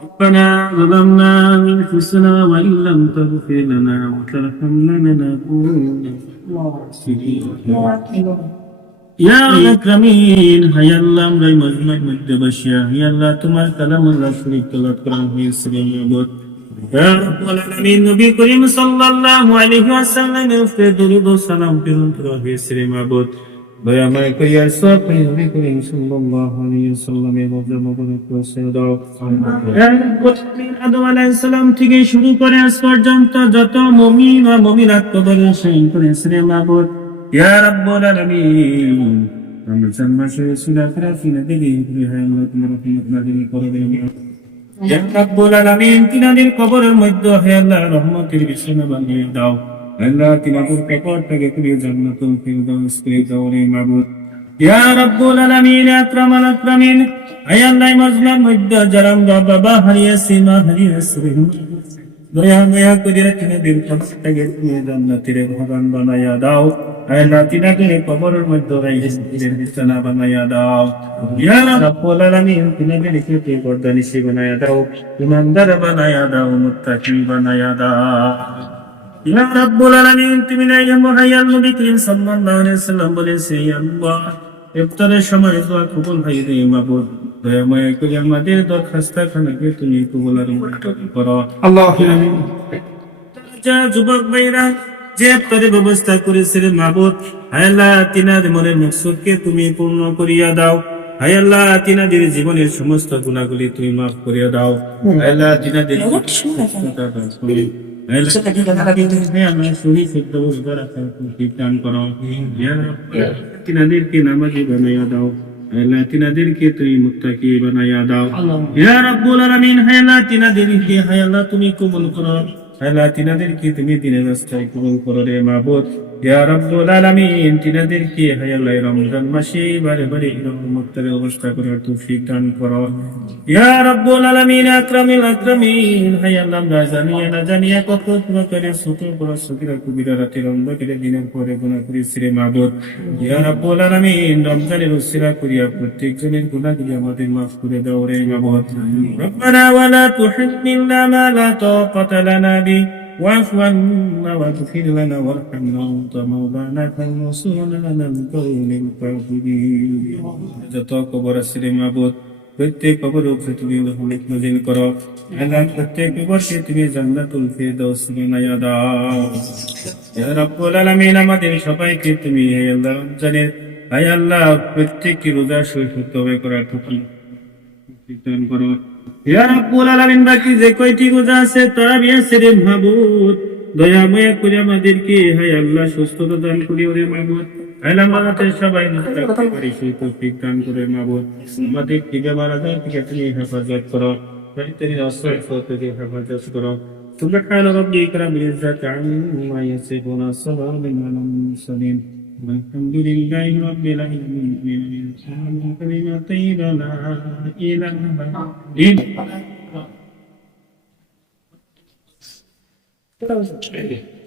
ربنا ظلمنا أنفسنا وإن لم تغفر لنا وترحمنا لنكونن من الخاسرين ইয়া আকরামিন হায় আল্লাহ আমরা এই মজমার মধ্যে বসিয়া হে আল্লাহ তোমার কালামুল্লাহ শরীফ তেলাওয়াত করা হয়েছে মাবুদ ইয়া রাব্বুল আলামিন নবী করিম সাল্লাল্লাহু আলাইহি ওয়াসাল্লামের উপরে দরুদ ও সালাম প্রেরণ করা হয়েছে মাবুদ দয়াময় করিয়া সব নবী করিম সাল্লাল্লাহু আলাইহি ওয়াসাল্লামের মধ্যে মবরুক পৌঁছে দাও আদম আলাইহিস সালাম থেকে শুরু করে আজ পর্যন্ত যত মুমিন ও মুমিনাত কবরে শহীদ করেছে মাবুদ ইয়া রাব্বুল আলামিন রমজান মাসে সুলাফিরা ফিনা দিলি হে আল্লাহ তোমার রহমত নাযিল করে দিও ইয়া রাব্বুল আলামিন তিনাদের কবরের মধ্যে হে আল্লাহ রহমতের বিছানা বানিয়ে দাও আল্লাহ তিনাদের কবরটাকে তুমি জান্নাতুল ফিরদাউস করে দাও রে মাবুদ ইয়া রাব্বুল আলামিন আকরামাল আকরামিন হে আল্লাহ মজমার মধ্যে যারা বাবা হারিয়েছে মা হারিয়েছে দয়া দয়া করে তিনাদের কবরটাকে তুমি জান্নাতের বাগান বানায়া দাও আল্লাহ তিনাদের কবরের মধ্যে রাইজের বিছানা বানায়া দাও ইয়া রাব্বুল আলামিন তিনাদের কে পর্দানিশি বানায়া দাও ইমানদার বানায়া দাও মুত্তাকি বানায়া দাও ইয়া রাব্বুল আলামিন তুমি না ইয়া মুহাইয়াল নবী করিম সাল্লাল্লাহু আলাইহি ওয়াসাল্লাম বলেছে আল্লাহ ইফতারের সময় দোয়া কবুল হয় রে মাবুদ দয়াময় করে আমাদের দরখাস্তখানাকে তুমি কবুল আর মঞ্জুর করো আল্লাহু আমিন যা যুবক ভাইরা যে ইফতারের ব্যবস্থা করেছে মাবুদ হে আল্লাহ তিনাদের মনের মকসুদকে তুমি পূর্ণ করিয়া দাও হে আল্লাহ তিনাদের জীবনের সমস্ত গুনাহগুলি তুমি মাফ করিয়া দাও হে আল্লাহ তিনাদের তিনাদেরকে নামাজি বানাইয়া দাও আল্লাহ তিনাদেরকে তুমি মুত্তাকি বানাইয়া দাও ইয়া রাব্বুল আলামিন হে আল্লাহ তিনাদেরকে হে আল্লাহ তুমি কবুল করো হে আল্লাহ তিনাদেরকে তুমি দিনের রাস্তায় কবুল করো রে মাবুদ ইয়া রাব্বুল আলামিন তিনাদেরকে হে আল্লাহ রমজান মাসে বারে বারে রহমতের ব্যবস্থা করার তৌফিক দান করো ইয়া রাব্বুল আলামিন আকরামিল আকরামিন হে আল্লাহ আমরা জানিয়া না জানিয়া কত প্রকারের ছোট বড় সগীরা কবিরা রাতের অন্ধকারে দিনের পরে গুনাহ করেছি রে মাবুদ ইয়া রাব্বুল আলামিন রমজানের উসিলা করিয়া প্রত্যেকজনের গুনাহগুলি আমাদের মাফ করে দাও রে মাবুদ রব্বানা ওয়ালা তুহিম্মিলনা মা লা তাকাতা লানা বি واعف عنا واغفر لنا وارحمنا وانت مولانا فانصرنا على القوم الكافرين যত কবর আছে রে মাবুদ প্রত্যেক কবরের উপরে তুমি রহমত নাযিল করো আল্লাহ প্রত্যেক কবরকে তুমি জান্নাতুল ফিরদাউস বানায়া দাও ইয়া রাব্বুল আলামিন আমাদের সবাইকে তুমি হে আল্লাহ রমজানের হে আল্লাহ প্রত্যেককে রোজা শহীদ তওবা করার তৌফিক দান করো ইয়া রাব্বুল আলামিন বাকি যে কয়টি রোজা আছে তারাবি আছে রে মাবুদ দয়াময় করে আমাদেরকে হে আল্লাহ সুস্থতা দান করিও রে মাবুদ আল্লাহ আমাদের সবাই মুত্তাকি করি সেই তৌফিক দান করে মাবুদ আমাদের কি বেমার আজার থেকে তুমি হেফাজত করো শয়তানি আশ্রয় থেকে হেফাজত করো সুবহান রাব্বিকা রাব্বিল ইজ্জাতি আম্মা ইয়াসিফুন সালামুন আলাল মুরসালিন والحمد لله رب العالمين كلمة طيبة لا إله إلا الله